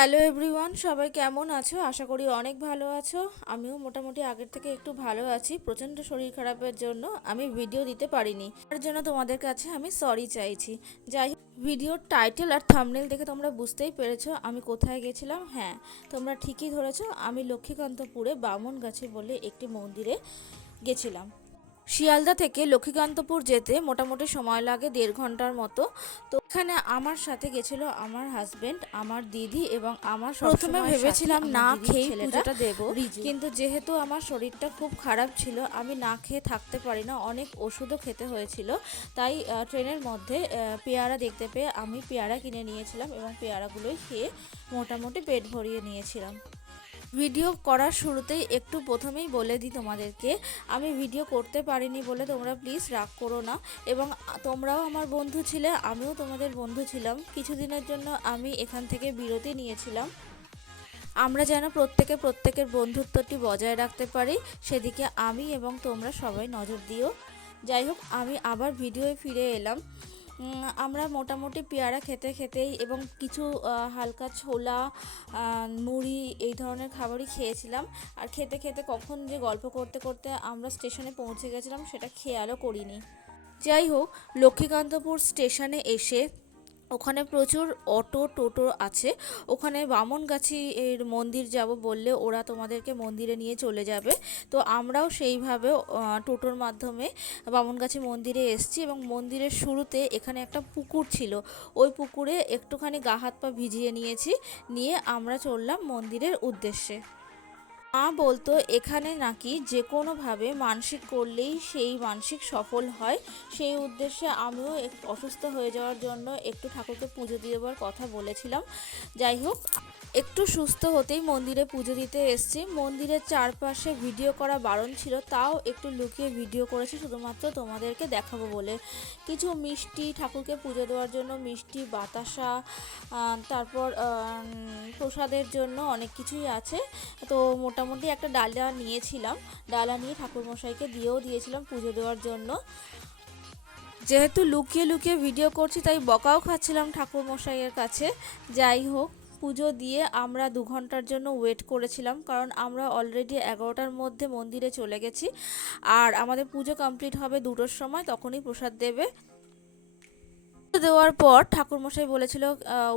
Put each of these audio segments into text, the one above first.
Hello everyone, সবাই কেমন আছো? আশা করি অনেক ভালো আছো। আমিও মোটামুটি আগের থেকে একটু ভালো আছি। প্রচণ্ড শরীর খারাপের জন্য আমি ভিডিও দিতে পারিনি, তার জন্য তোমাদের কাছে আমি সরি চাইছি। যাই হোক, ভিডিওর টাইটেল আর থাম্বনেল দেখে তোমরা বুঝতেই পেরেছো আমি কোথায় গেছিলাম। হ্যাঁ, তোমরা ঠিকই ধরেছো, আমি লক্ষ্মীকান্তপুরে বামনগাছি বলে একটি মন্দিরে গেছিলাম। শিয়ালদা থেকে লক্ষ্মীকান্তপুর যেতে মোটামুটি সময় লাগে 1.5 ঘন্টার মতো। তো এখানে আমার সাথে গেছিল আমার হাজবেন্ড, আমার দিদি এবং আমার প্রথমে ভেবেছিলাম না খেয়ে পুজোটা দেবো, কিন্তু যেহেতু আমার শরীরটা খুব খারাপ ছিল, আমি না খেয়ে থাকতে পারি না, অনেক ওষুধও খেতে হয়েছিল। তাই ট্রেনের মধ্যে পেয়ারা দেখতে পেয়ে আমি পেয়ারা কিনে নিয়েছিলাম এবং পেয়ারাগুলোই খেয়ে মোটামুটি পেট ভরিয়ে নিয়েছিলাম। ভিডিও করার শুরুতেই একটু প্রথমেই বলে দিই তোমাদেরকে, আমি ভিডিও করতে পারিনি বলে তোমরা প্লিজ রাগ করো না। এবং তোমরাও আমার বন্ধু ছিলে, আমিও তোমাদের বন্ধু ছিলাম। কিছুদিনের জন্য আমি এখান থেকে বিরতি নিয়েছিলাম। আমরা যেন প্রত্যেকের বন্ধুত্বটি বজায় রাখতে পারি, সেদিকে আমি এবং তোমরা সবাই নজর দিও। যাই হোক, আমি আবার ভিডিওয়ে ফিরে এলাম। আমরা মোটামুটি পেয়ারা খেতে খেতেই এবং কিছু হালকা ছোলা, মুড়ি এই ধরনের খাবারই খেয়েছিলাম। আর খেতে খেতে কখন যে গল্প করতে করতে আমরা স্টেশনে পৌঁছে গেছিলাম সেটা খেয়ালও করিনি। যাই হোক, লক্ষ্মীকান্তপুর স্টেশনে এসে ওখানে প্রচুর অটো টোটো আছে। ওখানে বামনগাছি এর মন্দির যাব বললে ওরা তোমাদেরকে মন্দিরে নিয়ে চলে যাবে। তো আমরাও সেইভাবে টোটোর মাধ্যমে বামনগাছি মন্দিরে এসেছি এবং মন্দিরের শুরুতে এখানে একটা পুকুর ছিল, ওই পুকুরে একটুখানি গা হাত পা ভিজিয়ে নিয়েছি, নিয়ে আমরা চললাম মন্দিরের উদ্দেশ্যে। মা বলতো এখানে নাকি যে কোনোভাবে মানসিক করলেই সেই মানসিক সফল হয়। সেই উদ্দেশ্যে আমিও অসুস্থ হয়ে যাওয়ার জন্য একটু ঠাকুরকে পুজো দেওয়ার কথা বলেছিলাম। যাই হোক, একটু সুস্থ হতেই মন্দিরে পুজো দিতে এসেছি। মন্দিরের চারপাশে ভিডিও করা বারণ ছিল, তাও একটু লুকিয়ে ভিডিও করেছি শুধুমাত্র তোমাদেরকে দেখাবো বলে। কিছু মিষ্টি, ঠাকুরকে পুজো দেওয়ার জন্য মিষ্টি, বাতাসা, তারপর প্রসাদের জন্য অনেক কিছুই আছে। তো মোটামুটি একটা ডালা নিয়েছিলাম, ডালা নিয়ে ঠাকুরমশাইকে দিয়েও দিয়েছিলাম পুজো দেওয়ার জন্য। যেহেতু লুকিয়ে লুকিয়ে ভিডিও করছি তাই বকাও খাচ্ছিলাম ঠাকুরমশাইয়ের কাছে। যাই হোক, পুজো দিয়ে আমরা 2 ঘন্টার জন্য ওয়েট করেছিলাম, কারণ আমরা অলরেডি 11টার মধ্যে মন্দিরে চলে গেছি আর আমাদের পুজো কমপ্লিট হবে 2টোর সময়, তখনই প্রসাদ দেবে। দেওয়ার পর ঠাকুরমশাই বলেছিল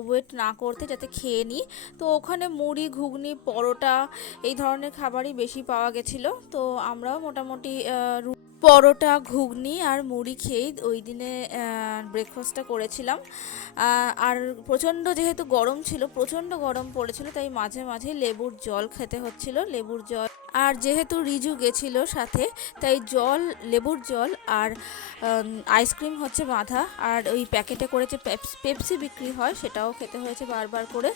ওয়েট না করতে, যাতে খেয়ে নিই। তো ওখানে মুড়ি, ঘুগনি, পরোটা এই ধরনের খাবারই বেশি পাওয়া গেছিলো। তো আমরাও মোটামুটি পরোটা, ঘুগনি আর মুড়ি খেয়েই ওই দিনে ব্রেকফাস্টটা করেছিলাম। আর প্রচণ্ড যেহেতু গরম ছিল, প্রচণ্ড গরম পড়েছিল, তাই মাঝে মাঝে লেবুর জল খেতে হচ্ছিল, লেবুর জল। আর যেহেতু রিজু গেছিল সাথে, তাই জল, লেবুর জল আর আইসক্রিম হচ্ছে বাঁধা, আর ওই প্যাকেটে করে যে পেপসি বিক্রি হয় সেটাও খেতে হয়েছে বারবার করে।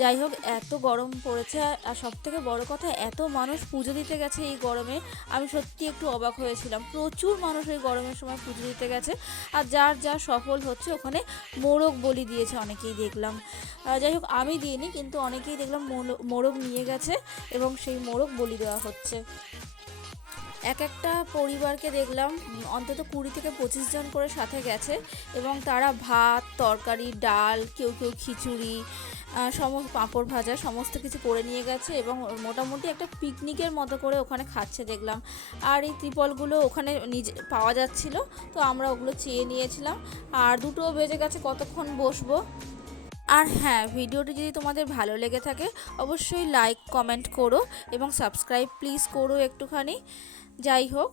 যাই হোক, এত গরম পড়েছে, আর সবথেকে বড় কথা এত মানুষ পুজো দিতে গেছে এই গরমে। আমি সত্যি একটু অবাক হয়েছিলাম, প্রচুর মানুষ এই গরমের সময় পুজো দিতে গেছে। আর যার যা সফল হচ্ছে ওখানে মোরগ বলি দিয়েছে অনেকেই দেখলাম। যাই হোক, আমি দিইনি, কিন্তু অনেকেই দেখলাম মোরগ নিয়ে গেছে এবং সেই মোরগ বলি দেওয়া হচ্ছে। একটা পরিবারকে দেখলাম অন্তত 20 থেকে 25 জন করে সাথে গেছে এবং তারা ভাত, তরকারি, ডাল, কেউ কেউ খিচুড়ি, পাঁপড় ভাজা সমস্ত কিছু করে নিয়ে গেছে এবং মোটামুটি একটা পিকনিকের মতো করে ওখানে খাচ্ছে দেখলাম। আর এই ত্রিপলগুলো ওখানে নিজে পাওয়া যাচ্ছিল, তো আমরা ওগুলো চেয়ে নিয়েছিলাম। আর 2টোও বেজে গেছে, কতক্ষণ বসবো। আর হ্যাঁ, ভিডিওটি যদি তোমাদের ভালো লেগে থাকে অবশ্যই লাইক, কমেন্ট করো এবং সাবস্ক্রাইব প্লিজ করো একটুখানি। যাই হোক,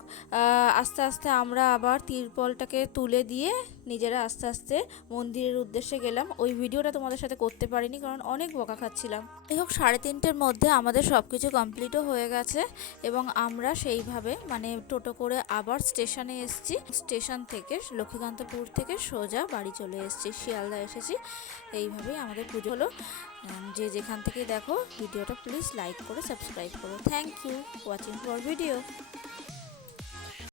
আস্তে আস্তে আমরা আবার তিরপলটাকে তুলে দিয়ে নিজেরা আস্তে আস্তে মন্দিরের উদ্দেশ্যে গেলাম। ওই ভিডিওটা তোমাদের সাথে করতে পারিনি কারণ অনেক বকা খাচ্ছিলাম। যাই হোক, 3:30-টের মধ্যে আমাদের সব কিছু কমপ্লিটও হয়ে গেছে এবং আমরা সেইভাবে মানে টোটো করে আবার স্টেশনে এসেছি। স্টেশন থেকে লক্ষ্মীকান্তপুর থেকে সোজা বাড়ি চলে এসেছি, শিয়ালদা এসেছি। এইভাবেই আমাদের পুজো হলো। যে যেখান থেকে দেখো ভিডিওটা প্লিজ লাইক করে সাবস্ক্রাইব করো। Thank you watching for video.